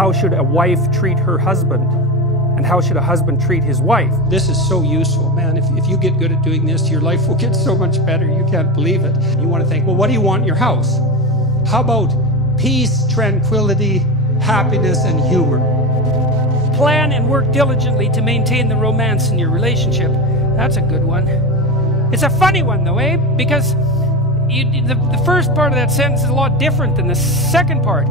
how should a wife treat her husband, and how should a husband treat his wife. This is so useful, man. If you get good at doing this, your life will get so much better. You can't believe it. You want to think, well, what do you want in your house? How about peace, tranquility, happiness, and humor? Plan and work diligently to maintain the romance in your relationship. That's a good one. It's a funny one, though, eh? Because the first part of that sentence is a lot different than the second part.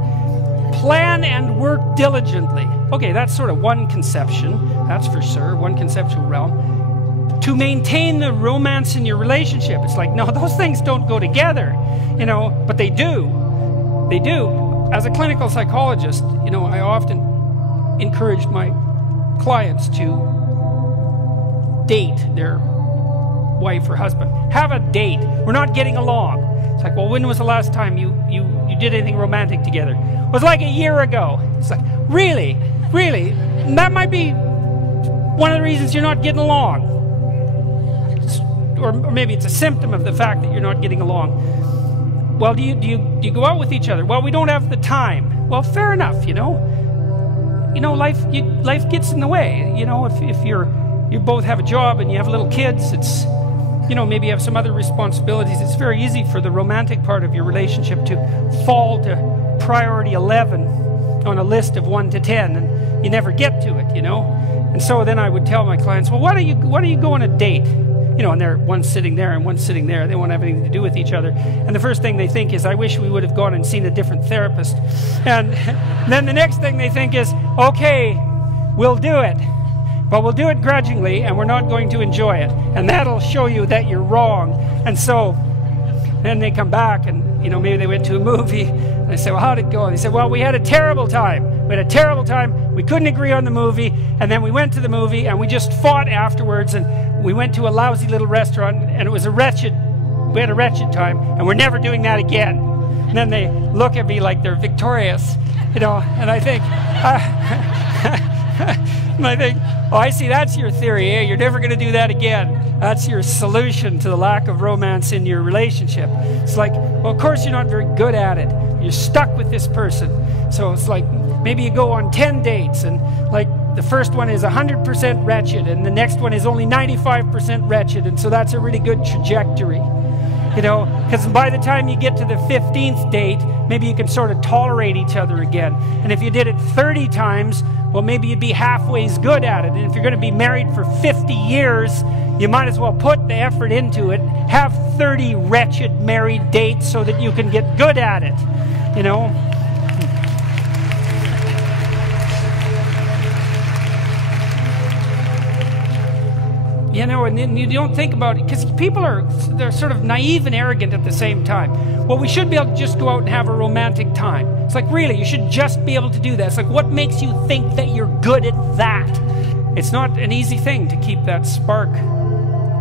Plan and work diligently. Okay, that's sort of one conception, that's for sure, one conceptual realm. To maintain the romance in your relationship. It's like, no, those things don't go together, you know, but they do. They do. As a clinical psychologist, you know, I often encourage my clients to date their wife or husband. Have a date. We're not getting along. It's like, well, when was the last time you did anything romantic together? It was like a year ago. It's like, really? Really? And that might be one of the reasons you're not getting along. Or maybe it's a symptom of the fact that you're not getting along. Well, do you go out with each other? Well, we don't have the time. Well, fair enough, you know. You know, life gets in the way. You know, if you both have a job and you have little kids, it's, you know, maybe you have some other responsibilities. It's very easy for the romantic part of your relationship to fall to priority 11 on a list of 1 to 10, and you never get to it, you know. And so then I would tell my clients, well, why don't you go on a date? You know, and they're one sitting there and one sitting there. They won't have anything to do with each other. And the first thing they think is, I wish we would have gone and seen a different therapist. And then the next thing they think is, okay, we'll do it. But we'll do it grudgingly, and we're not going to enjoy it. And that'll show you that you're wrong. And so then they come back, and, you know, maybe they went to a movie. And I say, well, how did it go? And they said, well, we had a terrible time. We had a terrible time. We couldn't agree on the movie. And then we went to the movie, and we just fought afterwards. And we went to a lousy little restaurant, and it was we had a wretched time. And we're never doing that again. And then they look at me like they're victorious, you know. And I think, oh, I see, that's your theory, eh? You're never going to do that again. That's your solution to the lack of romance in your relationship. It's like, well, of course you're not very good at it. You're stuck with this person. So it's like, maybe you go on 10 dates, and like the first one is 100% wretched, and the next one is only 95% wretched, and so that's a really good trajectory. You know, because by the time you get to the 15th date, maybe you can sort of tolerate each other again. And if you did it 30 times, well, maybe you'd be halfway good at it. And if you're going to be married for 50 years, you might as well put the effort into it. Have 30 wretched married dates so that you can get good at it, you know. You know, and then you don't think about it, because people they're sort of naive and arrogant at the same time. Well, we should be able to just go out and have a romantic time. It's like, really, you should just be able to do that. It's like, what makes you think that you're good at that? It's not an easy thing to keep that spark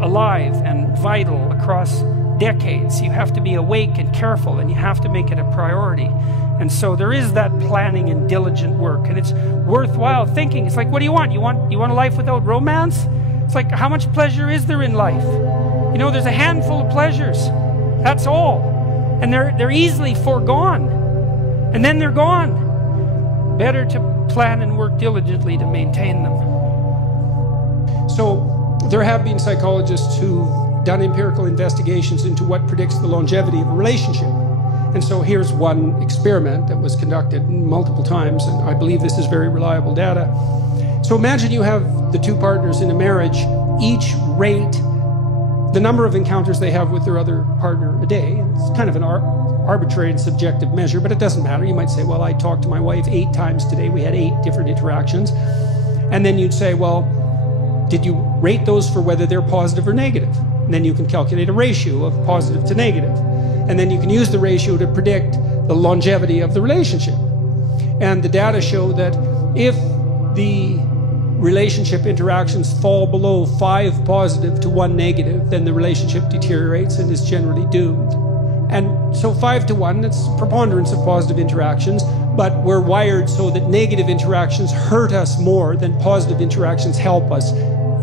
alive and vital across decades. You have to be awake and careful, and you have to make it a priority. And so there is that planning and diligent work, and it's worthwhile thinking. It's like, what do you want? You want a life without romance? It's like, how much pleasure is there in life? You know, there's a handful of pleasures. That's all. And they're easily foregone. And then they're gone. Better to plan and work diligently to maintain them. So there have been psychologists who've done empirical investigations into what predicts the longevity of a relationship. And so here's one experiment that was conducted multiple times, and I believe this is very reliable data. So imagine you have the two partners in a marriage, each rate the number of encounters they have with their other partner a day. It's kind of an arbitrary and subjective measure, but it doesn't matter. You might say, well, I talked to my wife 8 times today. We had 8 different interactions. And then you'd say, well, did you rate those for whether they're positive or negative? And then you can calculate a ratio of positive to negative. And then you can use the ratio to predict the longevity of the relationship. And the data show that if the relationship interactions fall below 5 positive to 1 negative, then the relationship deteriorates and is generally doomed. And so 5 to 1, that's preponderance of positive interactions, but we're wired so that negative interactions hurt us more than positive interactions help us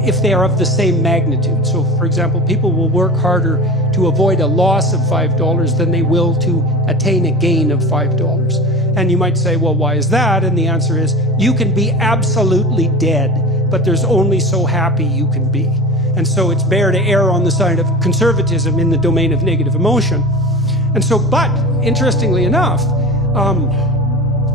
if they are of the same magnitude. So, for example, people will work harder to avoid a loss of $5 than they will to attain a gain of $5. And you might say, well, why is that? And the answer is, you can be absolutely dead, but there's only so happy you can be. And so it's better to err on the side of conservatism in the domain of negative emotion. And so, but interestingly enough,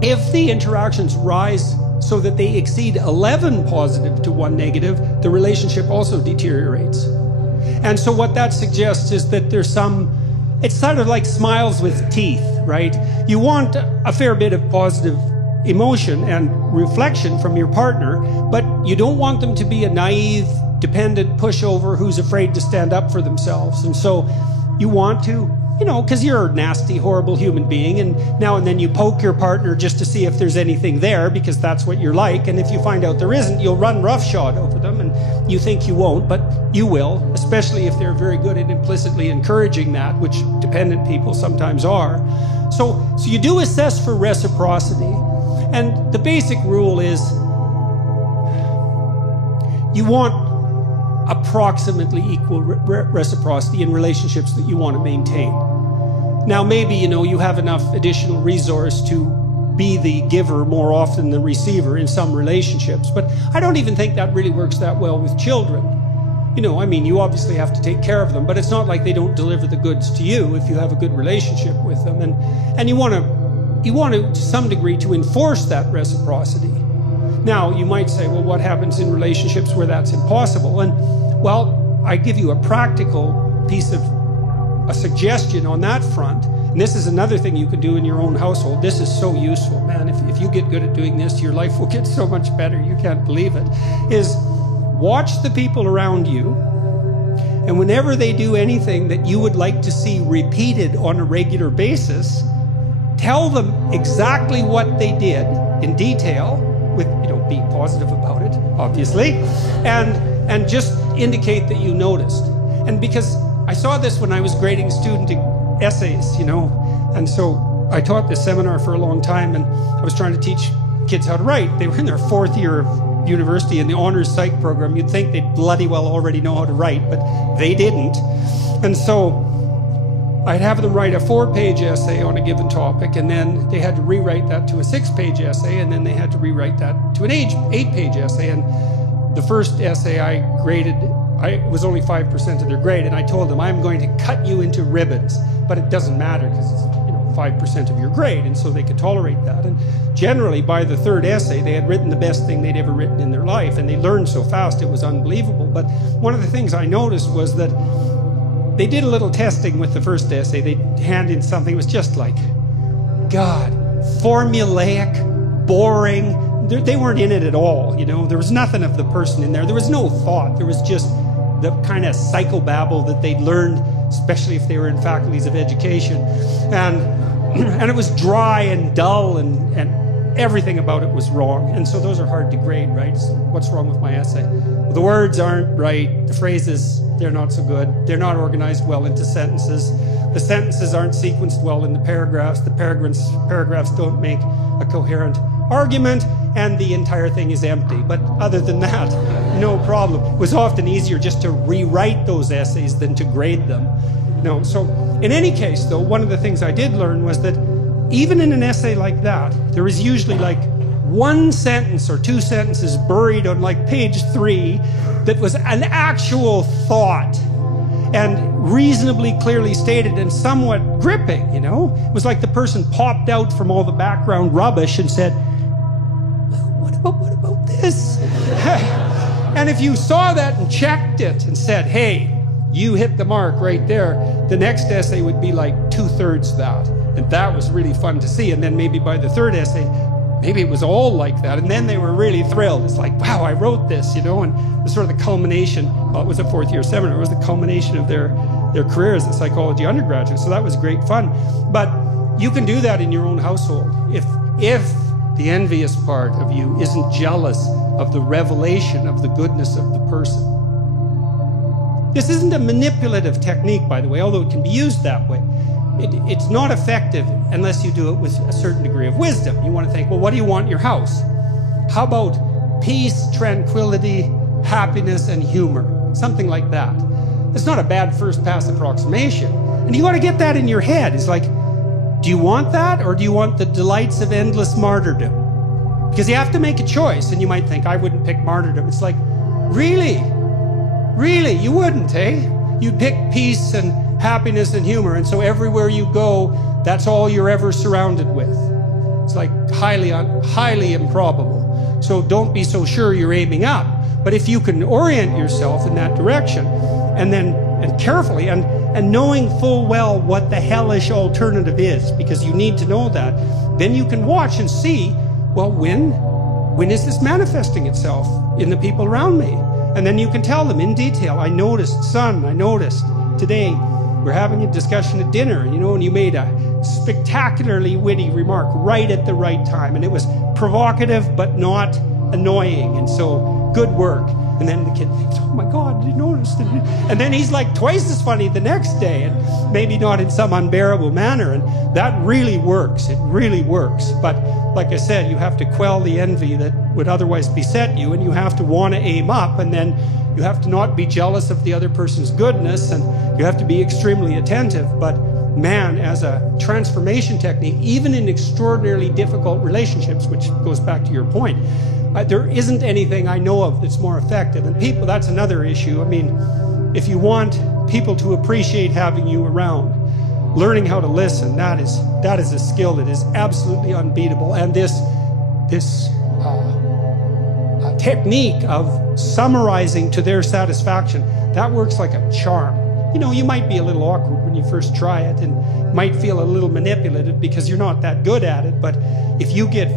if the interactions rise so that they exceed 11 positive to 1 negative, the relationship also deteriorates. And so what that suggests is that there's it's sort of like smiles with teeth, right? You want a fair bit of positive emotion and reflection from your partner, but you don't want them to be a naive, dependent pushover who's afraid to stand up for themselves. And so you want to, because you're a nasty, horrible human being, and now and then you poke your partner just to see if there's anything there, because that's what you're like. And if you find out there isn't, you'll run roughshod over them, and you think you won't, but you will, especially if they're very good at implicitly encouraging that, which dependent people sometimes are. So you do assess for reciprocity, and the basic rule is you want approximately equal reciprocity in relationships that you want to maintain. Now, maybe, you have enough additional resource to be the giver more often than the receiver in some relationships, but I don't even think that really works that well with children. You obviously have to take care of them, but it's not like they don't deliver the goods to you if you have a good relationship with them. And you want to some degree, to enforce that reciprocity. Now, you might say, well, what happens in relationships where that's impossible? And, well, I give you a practical piece of a suggestion on that front. And this is another thing you can do in your own household. This is so useful, man. If you get good at doing this, your life will get so much better. You can't believe it. Is watch the people around you, and whenever they do anything that you would like to see repeated on a regular basis, tell them exactly what they did in detail, with, be positive about it, obviously, and just indicate that you noticed. And because I saw this when I was grading student essays, and so I taught this seminar for a long time, and I was trying to teach kids how to write. They were in their 4th year of university in the honors psych program. You'd think they'd bloody well already know how to write, but they didn't. And so I'd have them write a 4-page essay on a given topic, and then they had to rewrite that to a 6-page essay, and then they had to rewrite that to an 8-page essay. And the first essay I graded, it was only 5% of their grade, and I told them, I'm going to cut you into ribbons, but it doesn't matter because it's 5% of your grade, and so they could tolerate that. And generally, by the 3rd essay, they had written the best thing they'd ever written in their life, and they learned so fast it was unbelievable. But one of the things I noticed was that they did a little testing with the first essay. They'd hand in something that was just like, God, formulaic, boring. They weren't in it at all, There was nothing of the person in there. There was no thought. There was just the kind of psychobabble that they'd learned, especially if they were in faculties of education. And it was dry and dull, and everything about it was wrong. And so those are hard to grade, right? So what's wrong with my essay? Well, the words aren't right. The phrases, they're not so good. They're not organized well into sentences. The sentences aren't sequenced well in the paragraphs. The paragraphs don't make a coherent argument, and the entire thing is empty. But other than that, no problem. It was often easier just to rewrite those essays than to grade them. So in any case, though, one of the things I did learn was that even in an essay like that, there is usually like 1 sentence or 2 sentences buried on like page 3 that was an actual thought and reasonably clearly stated and somewhat gripping, It was like the person popped out from all the background rubbish and said, what about this? And if you saw that and checked it and said, hey, you hit the mark right there, the next essay would be like 2/3 that. And that was really fun to see. And then maybe by the 3rd essay, maybe it was all like that. And then they were really thrilled. It's like, wow, I wrote this, And it was sort of the culmination. Well, it was a 4th year seminar. It was the culmination of their career as a psychology undergraduate. So that was great fun. But you can do that in your own household. If the envious part of you isn't jealous of the revelation of the goodness of the person. This isn't a manipulative technique, by the way, although it can be used that way. It's not effective unless you do it with a certain degree of wisdom. You want to think, well, what do you want in your house? How about peace, tranquility, happiness, and humor? Something like that. It's not a bad first pass approximation. And you got to get that in your head. It's like, Do you want that, or do you want the delights of endless martyrdom? Because you have to make a choice, and you might think, I wouldn't pick martyrdom. It's like, really? Really? You wouldn't, eh? You'd pick peace and happiness and humor, and so everywhere you go, that's all you're ever surrounded with. It's like highly improbable. So don't be so sure you're aiming up. But if you can orient yourself in that direction, and carefully, and knowing full well what the hellish alternative is, because you need to know that, then you can watch and see, well, when is this manifesting itself in the people around me? And then you can tell them in detail, I noticed today we're having a discussion at dinner, and you made a spectacularly witty remark right at the right time, and it was provocative but not annoying, and so good work. And then the kid thinks, oh my God, did you notice? And then he's like twice as funny the next day, and maybe not in some unbearable manner, and that really works. It really works. But like I said, you have to quell the envy that would otherwise beset you, and you have to want to aim up, and then you have to not be jealous of the other person's goodness, and you have to be extremely attentive. But man, as a transformation technique, even in extraordinarily difficult relationships, which goes back to your point, there isn't anything I know of that's more effective. And people, that's another issue. I mean, if you want people to appreciate having you around, learning how to listen, that is a skill that is absolutely unbeatable. And this technique of summarizing to their satisfaction, that works like a charm. You might be a little awkward when you first try it, and might feel a little manipulative because you're not that good at it. But if you get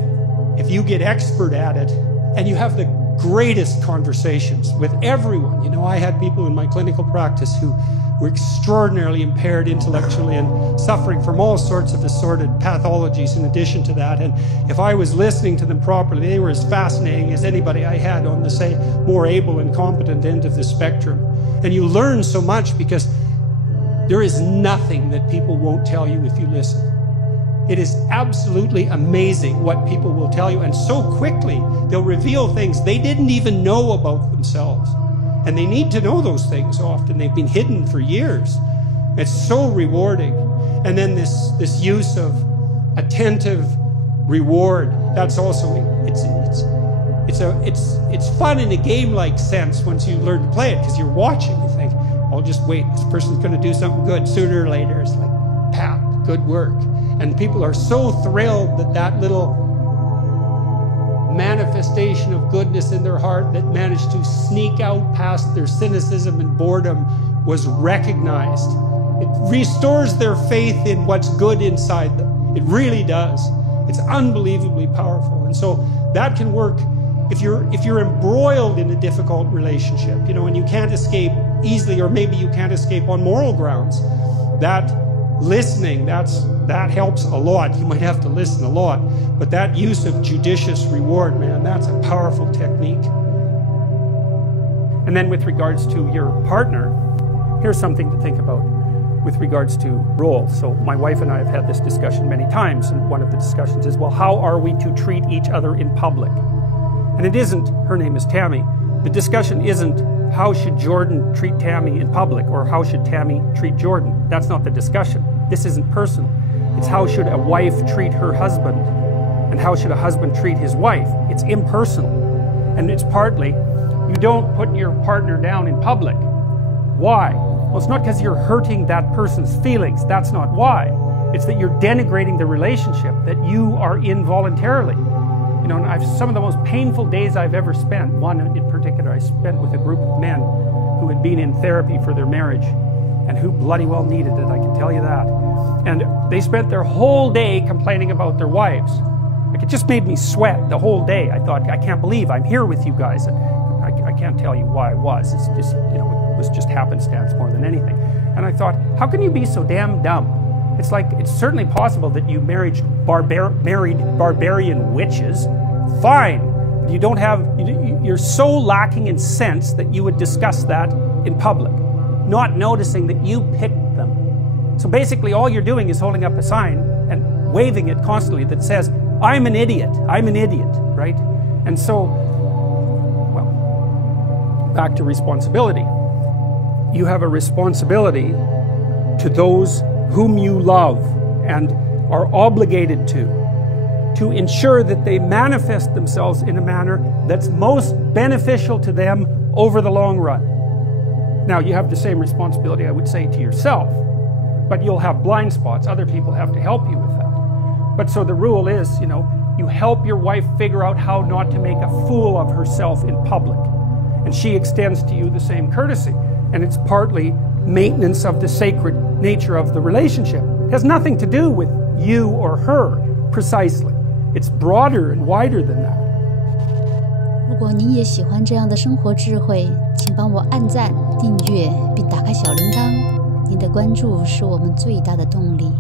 expert at it, and you have the greatest conversations with everyone. I had people in my clinical practice who were extraordinarily impaired intellectually and suffering from all sorts of assorted pathologies in addition to that. And if I was listening to them properly, they were as fascinating as anybody I had on the, say, more able and competent end of the spectrum. And you learn so much because there is nothing that people won't tell you if you listen. It is absolutely amazing what people will tell you, and so quickly they'll reveal things they didn't even know about themselves. And they need to know those things often. They've been hidden for years. It's so rewarding. And then this use of attentive reward, that's also, it's fun in a game-like sense once you learn to play it, because you're watching. You think, I'll just wait. This person's going to do something good sooner or later. It's like, pat, good work. And people are so thrilled that that little manifestation of goodness in their heart that managed to sneak out past their cynicism and boredom was recognized. It restores their faith in what's good inside them. It really does. It's unbelievably powerful. And so that can work if you're embroiled in a difficult relationship, and you can't escape easily, or maybe you can't escape on moral grounds. That listening, that helps a lot. You might have to listen a lot, but that use of judicious reward, man, that's a powerful technique. And then with regards to your partner, here's something to think about with regards to roles. So my wife and I have had this discussion many times, and one of the discussions is, well, how are we to treat each other in public? And it isn't, her name is Tammy, the discussion isn't how should Jordan treat Tammy in public, or how should Tammy treat Jordan. That's not the discussion. This isn't personal. It's how should a wife treat her husband, and how should a husband treat his wife. It's impersonal. And it's partly, you don't put your partner down in public. Why? Well, it's not because you're hurting that person's feelings. That's not why. It's that you're denigrating the relationship that you are in voluntarily. And some of the most painful days I've ever spent, one in particular I spent with a group of men who had been in therapy for their marriage, and who bloody well needed it, I can tell you that. And they spent their whole day complaining about their wives. Like, it just made me sweat the whole day. I thought, I can't believe I'm here with you guys. And I can't tell you why I was. It's just, it was just happenstance more than anything. And I thought, how can you be so damn dumb? It's like, it's certainly possible that you married barbarian witches. Fine. But you don't have, you're so lacking in sense that you would discuss that in public, not noticing that you picked them. So basically all you're doing is holding up a sign and waving it constantly that says, I'm an idiot, right? And so, well, back to responsibility. You have a responsibility to those whom you love. And are obligated to ensure that they manifest themselves in a manner that's most beneficial to them over the long run. Now, you have the same responsibility, I would say, to yourself, but you'll have blind spots. Other people have to help you with that. But so the rule is, you help your wife figure out how not to make a fool of herself in public. And she extends to you the same courtesy. And it's partly maintenance of the sacred nature of the relationship. It has nothing to do with you or her, precisely. It's broader and wider than that. 如果您也喜欢这样的生活智慧，请帮我按赞、订阅并打开小铃铛。您的关注是我们最大的动力。